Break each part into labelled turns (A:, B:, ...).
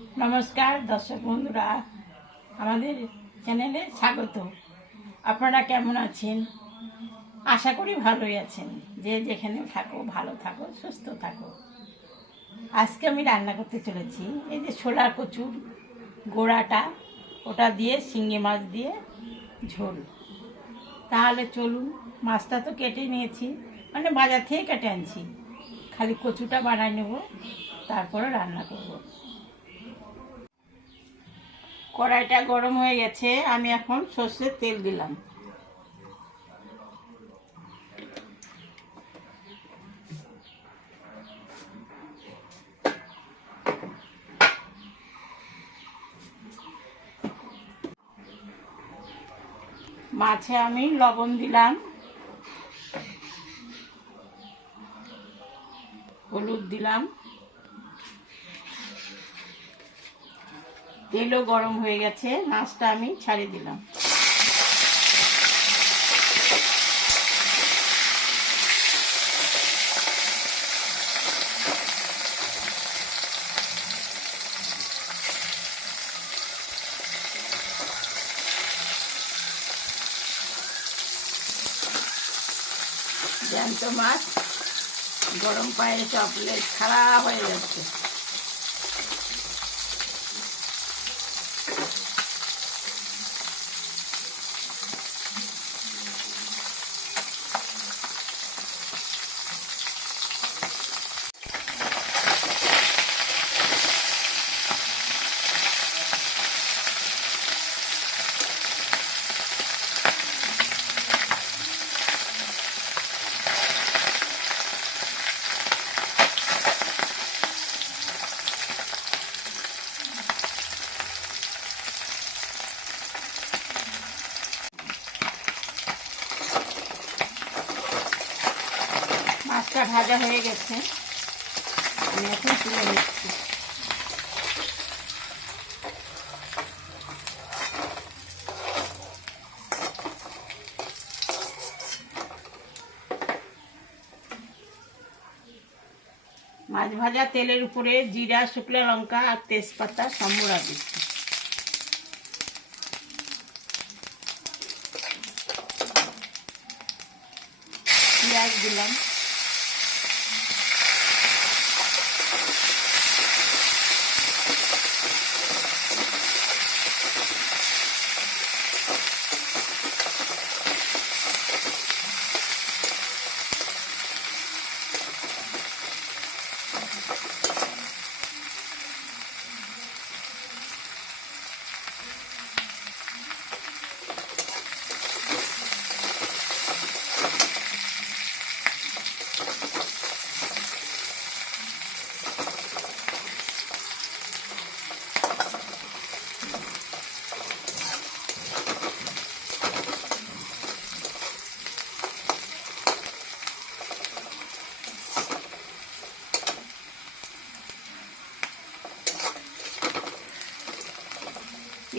A: নমস্কার, দর্শক বন্ধুরা, আমাদের চ্যানেলে স্বাগত। আপনারা কেমন আছেন? আশা করি ভালোই আছেন। যে যেখানে থাকো, ভালো থাকো, সুস্থ থাকো। আজকে আমি রান্না করতে চলেছি। এই যে ছোলা কচুর গোড়াটা, ওটা দিয়ে শিঙি মাছ দিয়ে ঝোল। তাহলে চলুন, মাছটা তো কেটে নিয়েছি। মানে বাজার থেকে কেটে আনছি। খালি কচুটা বানাই নেব, তারপরে রান্না করব। কড়াইটা গরম হয়ে গেছে, আমি এখন সর্ষের তেল দিলাম। মাছে আমি লবণ দিলাম। হলুদ দিলাম। তেলও গরম হয়ে গেছে মাছটা আমি ছাড়িয়ে দিলাম। জ্যান্ত মাছ, গরম পায়ে চকলেট, খারাপ হয়ে যাচ্ছে। মাছটা ভাজা হয়ে গেছে। আমি এখন তুলে নিচ্ছি। মাছ ভাজা তেলের উপরে জিরা, শুকনো লঙ্কা আর তেজপাতা সম্বরা দিচ্ছি পেঁয়াজ দিলাম।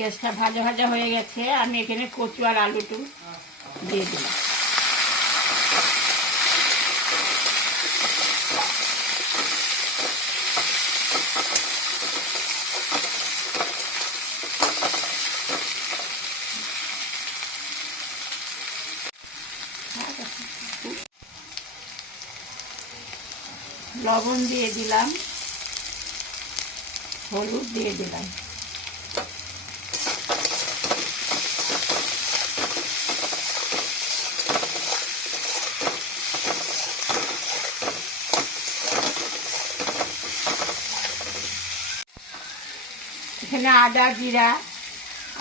A: পেঁয়াজটা ভাজা ভাজা হয়ে গেছে, আমি এখানে কচু আর আলুটু দিয়ে দিলাম। লবণ দিয়ে দিলাম, হলুদ দিয়ে দিলাম এখানে আদা জিরা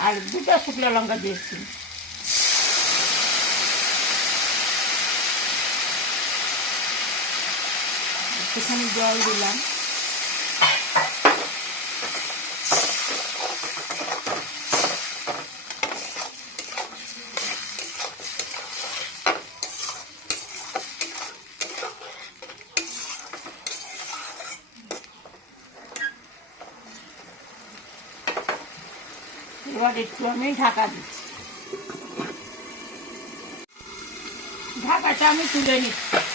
A: আর দুটো শুকনো লঙ্কা দিয়েছি। একটুখানি জল দিলাম। এবার একটু আমি ঢাকা দিচ্ছি। ঢাকাটা আমি তুলে নিচ্ছি।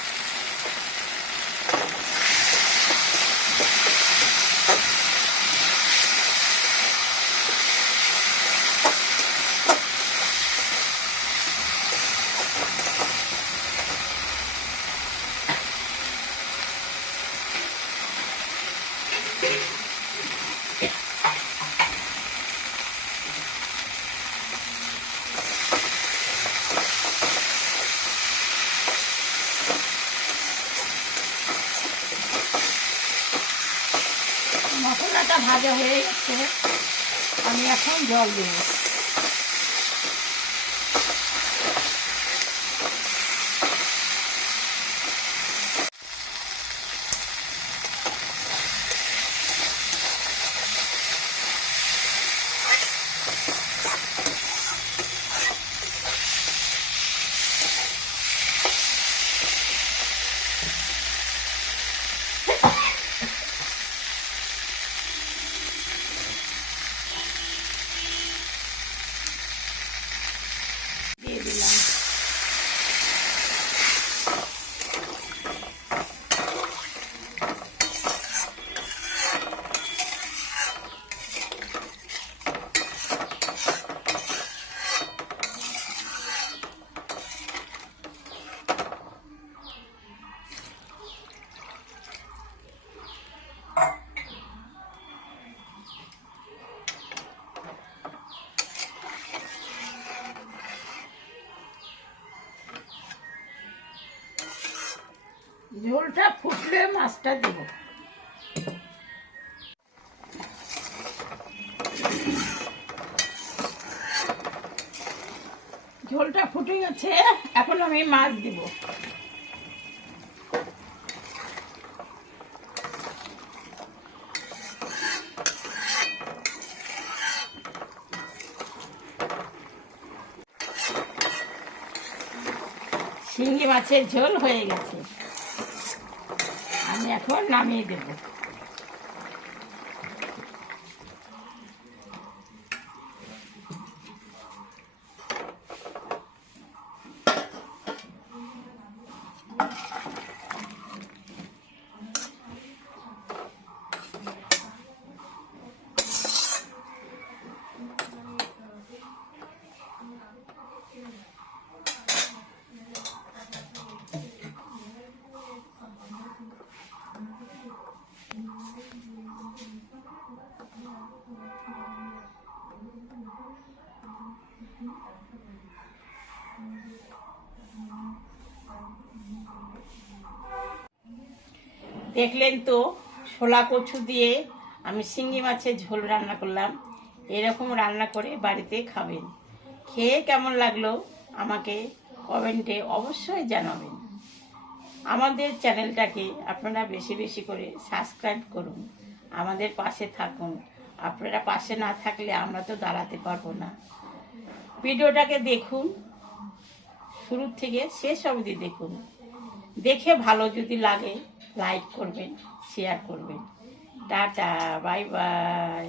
A: ভাজা হয়ে গেছে আমি এখন জল দেবো ঝোলটা ফুটলে মাছটা দেবো। ঝোলটা ফুটে গেছে, এখন আমি মাছ দিব। শিঙ্গি মাছের ঝোল হয়ে গেছে। আমি এখন নামিয়ে দেবো। দেখলেন তো শোলা কচু দিয়ে আমি শিঙ্গি মাছের ঝোল রান্না করলাম। এরকম রান্না করে বাড়িতে খাবেন। খেয়ে কেমন লাগল আমাকে কমেন্টে অবশ্যই জানাবেন। আমাদের চ্যানেলটাকে আপনারা বেশি বেশি করে সাবস্ক্রাইব করুন। আমাদের পাশে থাকুন। আপনারা পাশে না থাকলে আমরা তো দাঁড়াতে পারব না। ভিডিওটাকে দেখুন। শুরু থেকে শেষ অবধি দেখুন। দেখে ভালো যদি লাগে লাইক করবেন শেয়ার করবেন। Tata bye bye